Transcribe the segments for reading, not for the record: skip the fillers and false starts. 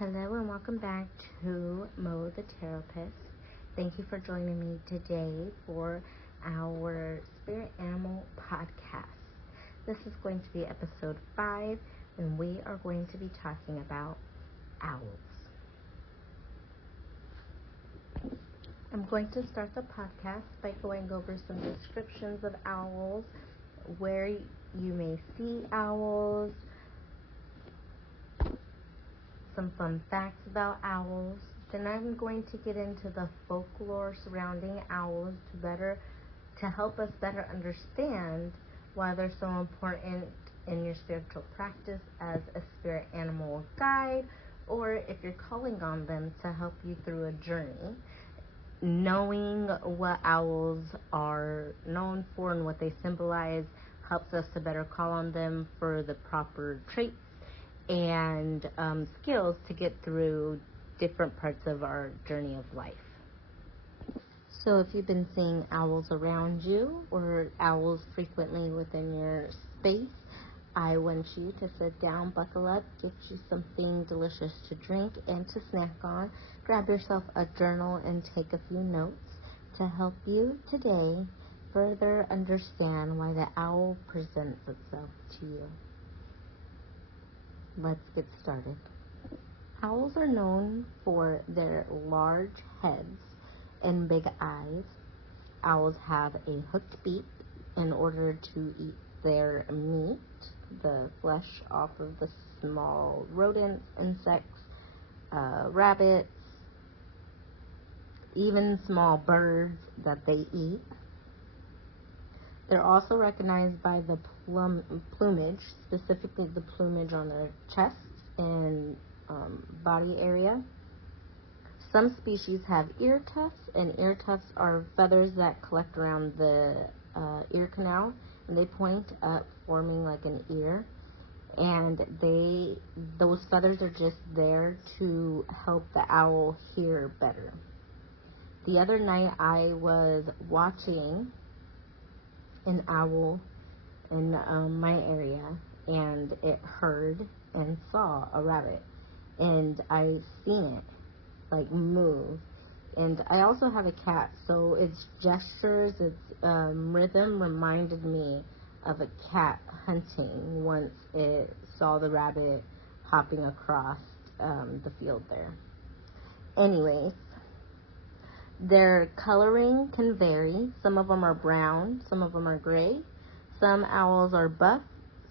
Hello and welcome back to Mo the Therapist. Thank you for joining me today for our Spirit Animal podcast. This is going to be episode 5, and we are going to be talking about owls. I'm going to start the podcast by going over some descriptions of owls, where you may see owls, some fun facts about owls. Then I'm going to get into the folklore surrounding owls to help us better understand why they're so important in your spiritual practice as a spirit animal guide, or if you're calling on them to help you through a journey. Knowing what owls are known for and what they symbolize helps us to better call on them for the proper traits and skills to get through different parts of our journey of life. So if you've been seeing owls around you or owls frequently within your space, I want you to sit down, buckle up, get you something delicious to drink and to snack on. Grab yourself a journal and take a few notes to help you today further understand why the owl presents itself to you. Let's get started. Owls are known for their large heads and big eyes. Owls have a hooked beak in order to eat their meat, the flesh off of the small rodents, insects, rabbits, even small birds that they eat. They're also recognized by the plumage, specifically the plumage on their chest and body area. Some species have ear tufts, and ear tufts are feathers that collect around the ear canal, and they point up, forming like an ear. And those feathers are just there to help the owl hear better. The other night I was watching an owl in my area, and it heard and saw a rabbit, and I seen it like move. And I also have a cat, so its gestures, its rhythm reminded me of a cat hunting once it saw the rabbit hopping across the field there. Anyways, their coloring can vary. Some of them are brown, some of them are gray. Some owls are buff,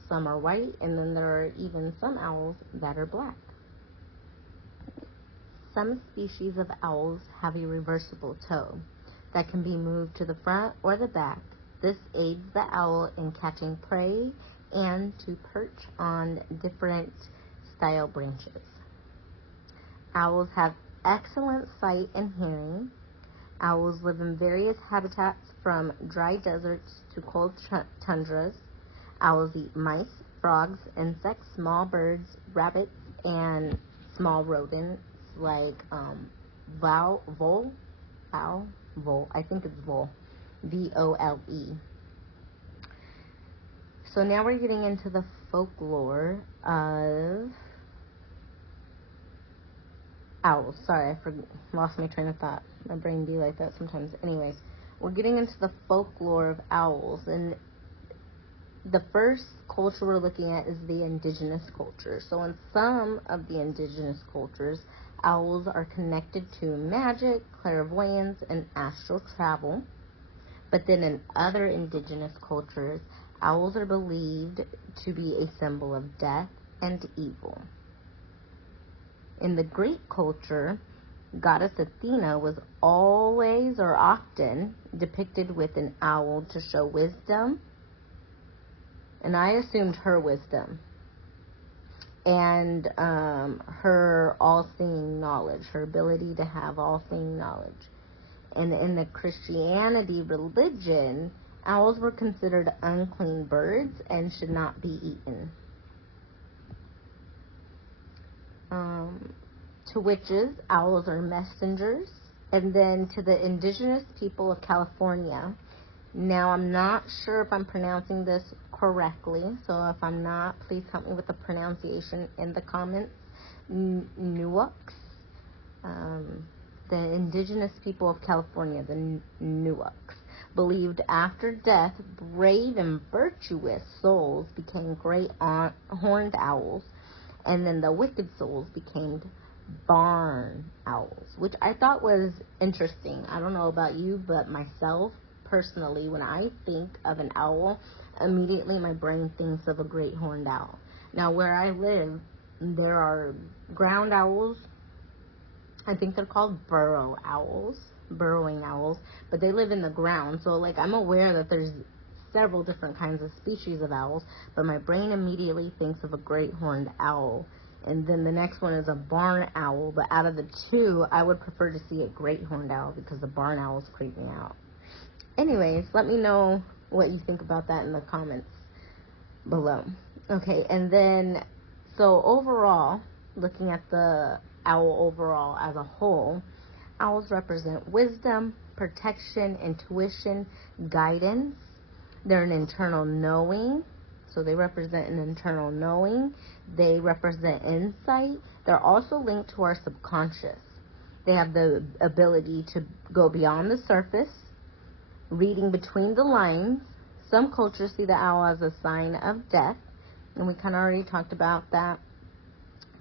some are white, and then there are even some owls that are black. Some species of owls have a reversible toe that can be moved to the front or the back. This aids the owl in catching prey and to perch on different style branches. Owls have excellent sight and hearing. Owls live in various habitats from dry deserts to cold tundras. Owls eat mice, frogs, insects, small birds, rabbits, and small rodents like vole. I think it's vole. V-O-L-E. So now we're getting into the folklore of owls. Sorry, I lost my train of thought. My brain be like that sometimes. Anyways, we're getting into the folklore of owls, and the first culture we're looking at is the indigenous culture. So in some of the indigenous cultures, owls are connected to magic, clairvoyance, and astral travel. But then in other indigenous cultures, owls are believed to be a symbol of death and evil. In the Greek culture, goddess Athena was always or often depicted with an owl to show wisdom, and I assumed her wisdom and her all-seeing knowledge, her ability to have all-seeing knowledge. And in the Christianity religion, owls were considered unclean birds and should not be eaten. To witches, owls are messengers. And then to the indigenous people of California, now I'm not sure if I'm pronouncing this correctly, so if I'm not, please help me with the pronunciation in the comments. Nuux. The indigenous people of California, the Nuux, believed after death, brave and virtuous souls became great horned owls, and then the wicked souls became barn owls, which I thought was interesting. I don't know about you, but myself, personally, when I think of an owl, immediately my brain thinks of a great horned owl. Now, where I live, there are ground owls. I think they're called burrowing owls, but they live in the ground. So, like, I'm aware that there's several different kinds of species of owls, but my brain immediately thinks of a great horned owl. And then the next one is a barn owl, but out of the two, I would prefer to see a great horned owl because the barn owls creep me out. Anyways, let me know what you think about that in the comments below. Okay, and then, so overall, looking at the owl overall as a whole, owls represent wisdom, protection, intuition, guidance. They're an internal knowing, so they represent an internal knowing. They represent insight. They're also linked to our subconscious. They have the ability to go beyond the surface, reading between the lines. Some cultures see the owl as a sign of death, and we kind of already talked about that,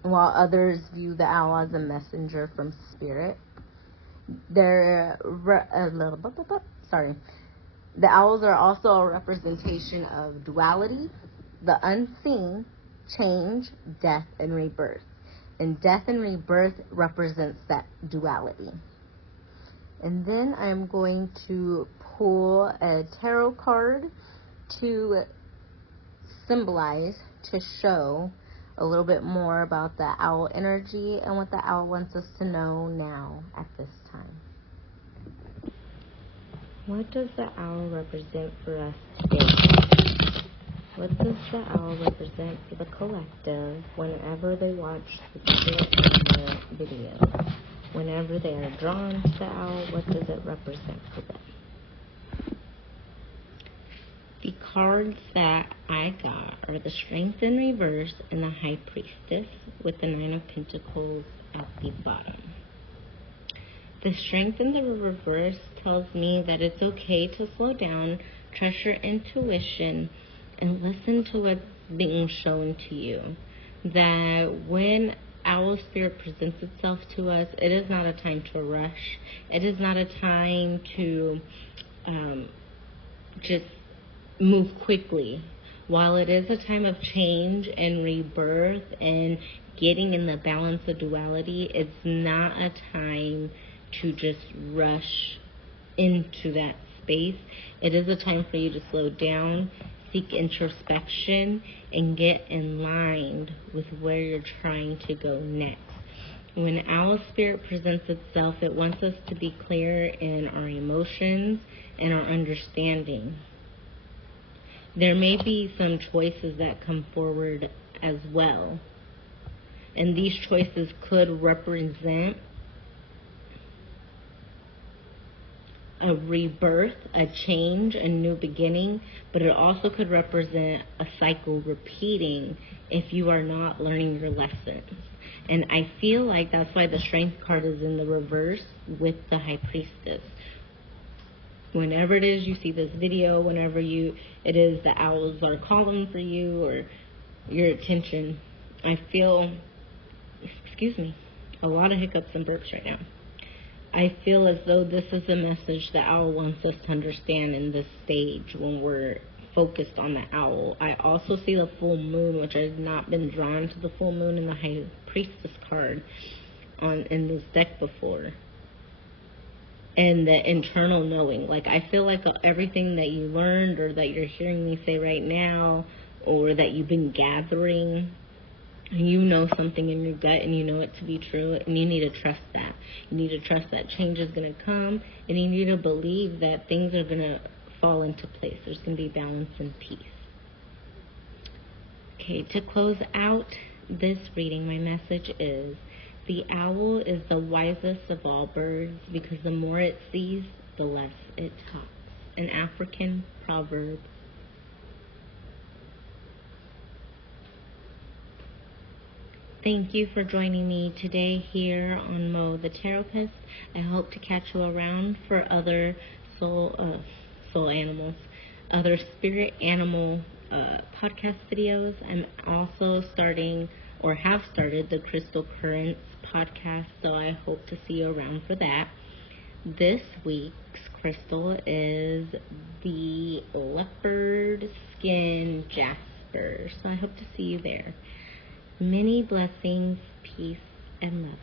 while others view the owl as a messenger from spirit. The owls are also a representation of duality, the unseen, change, death, and rebirth. And death and rebirth represents that duality. And then I'm going to pull a tarot card to symbolize, to show a little bit more about the owl energy and what the owl wants us to know now at this time. What does the owl represent for us today? What does the owl represent for the collective whenever they watch the video? Whenever they are drawn to the owl, what does it represent for them? The cards that I got are the Strength in Reverse and the High Priestess with the Nine of Pentacles at the bottom. The Strength in the Reverse tells me that it's okay to slow down, trust your intuition, and listen to what's being shown to you. That when owl spirit presents itself to us, it is not a time to rush. It is not a time to just move quickly. While it is a time of change and rebirth and getting in the balance of duality, it's not a time to just rush into that space. It is a time for you to slow down, seek introspection, and get in line with where you're trying to go next. When owl spirit presents itself, it wants us to be clear in our emotions and our understanding. There may be some choices that come forward as well, and these choices could represent a rebirth, a change, a new beginning, but it also could represent a cycle repeating if you are not learning your lessons. And I feel like that's why the Strength card is in the reverse with the High Priestess. Whenever it is you see this video, whenever it is the owls are calling for you or your attention, I feel, a lot of hiccups and burps right now. I feel as though this is a message the owl wants us to understand in this stage when we're focused on the owl. I also see the full moon, which I've not been drawn to the full moon in the High Priestess card in this deck before. And the internal knowing. Like, I feel like everything that you learned or that you're hearing me say right now or that you've been gathering, you know something in your gut and you know it to be true, and you need to trust that. You need to trust that change is going to come, and you need to believe that things are going to fall into place. There's going to be balance and peace. Okay, to close out this reading, my message is, the owl is the wisest of all birds because the more it sees, the less it talks. An African proverb. Thank you for joining me today here on Mo the Therapist. I hope to catch you around for other soul animals, other spirit animal podcast videos. I'm also starting or have started the Crystal Currents podcast, so I hope to see you around for that. This week's crystal is the leopard skin jasper, so I hope to see you there. Many blessings, peace, and love.